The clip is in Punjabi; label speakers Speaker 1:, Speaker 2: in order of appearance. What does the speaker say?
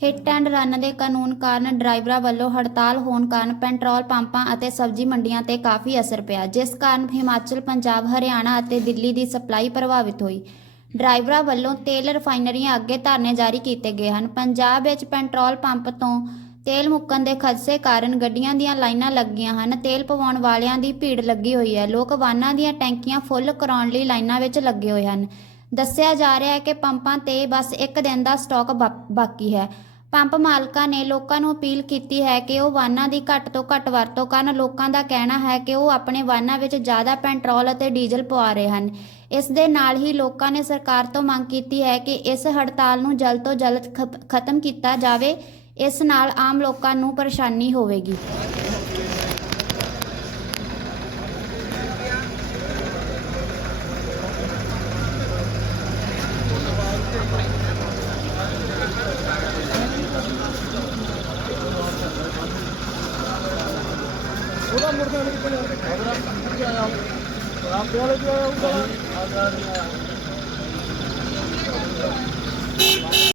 Speaker 1: ਹਿੱਟ ਐਂਡ ਰਨ ਦੇ ਕਾਨੂੰਨ ਕਾਰਨ ਡਰਾਈਵਰਾਂ ਵੱਲੋਂ ਹੜਤਾਲ ਹੋਣ ਕਾਰਨ ਪੈਟਰੋਲ ਪੰਪਾਂ ਅਤੇ ਸਬਜ਼ੀ ਮੰਡੀਆਂ ਤੇ ਕਾਫੀ ਅਸਰ ਪਿਆ, ਜਿਸ ਕਾਰਨ ਹਿਮਾਚਲ, ਪੰਜਾਬ, ਹਰਿਆਣਾ ਅਤੇ ਦਿੱਲੀ ਦੀ ਸਪਲਾਈ ਪ੍ਰਭਾਵਿਤ ਹੋਈ। ਡਰਾਈਵਰਾਂ ਵੱਲੋਂ ਤੇਲ ਰਿਫਾਈਨਰੀਆਂ ਅੱਗੇ ਧਰਨੇ ਜਾਰੀ ਕੀਤੇ ਗਏ ਹਨ। ਪੰਜਾਬ ਵਿੱਚ ਪੈਟਰੋਲ ਪੰਪ ਤੋਂ ਤੇਲ ਮੁੱਕਣ ਦੇ ਖਦਸ਼ੇ ਕਾਰਨ ਗੱਡੀਆਂ ਦੀਆਂ ਲਾਈਨਾਂ ਲੱਗੀਆਂ ਹਨ। ਤੇਲ ਪਵਾਉਣ ਵਾਲਿਆਂ ਦੀ ਭੀੜ ਲੱਗੀ ਹੋਈ ਹੈ। ਲੋਕ ਵਾਹਨਾਂ ਦੀਆਂ ਟੈਂਕੀਆਂ ਫੁੱਲ ਕਰਾਉਣ ਲਈ ਲਾਈਨਾਂ ਵਿੱਚ ਲੱਗੇ ਹੋਏ ਹਨ। ਦੱਸਿਆ ਜਾ ਰਿਹਾ ਹੈ ਕਿ ਪੰਪਾਂ ਤੇ ਬਸ ਇੱਕ ਦਿਨ ਦਾ ਸਟਾਕ ਬਾ- ਬਾਕੀ ਹੈ। ਪੰਪ ਮਾਲਕਾਂ ਨੇ ਲੋਕਾਂ ਨੂੰ ਅਪੀਲ ਕੀਤੀ ਹੈ ਕਿ ਉਹ ਵਾਹਨਾਂ ਦੀ ਘੱਟ ਤੋਂ ਘੱਟ ਵਰਤੋਂ ਕਰਨ। ਲੋਕਾਂ ਦਾ ਕਹਿਣਾ ਹੈ ਕਿ ਉਹ ਆਪਣੇ ਵਾਹਨਾਂ ਵਿੱਚ ਜ਼ਿਆਦਾ ਪੈਟਰੋਲ ਅਤੇ ਡੀਜ਼ਲ ਪਵਾ ਰਹੇ ਹਨ। ਇਸ ਦੇ ਨਾਲ ਹੀ ਲੋਕਾਂ ਨੇ ਸਰਕਾਰ ਤੋਂ ਮੰਗ ਕੀਤੀ ਹੈ ਕਿ ਇਸ ਹੜਤਾਲ ਨੂੰ ਜਲਦ ਤੋਂ ਜਲਦ ਖਪ- ਖਤਮ ਕੀਤਾ ਜਾਵੇ। ਇਸ ਨਾਲ ਆਮ ਲੋਕਾਂ ਨੂੰ ਪਰੇਸ਼ਾਨੀ ਹੋਵੇਗੀ।
Speaker 2: ਉਹਦਾ ਮੁਰਗਾ ਨਹੀਂ ਕਿੱਥੇ ਜਾਂਦਾ ਖਬਰ ਆ ਕਿੱਥੇ ਆਇਆ ਰਾਮ ਦੇ ਵਾਲੇ? ਆਇਆ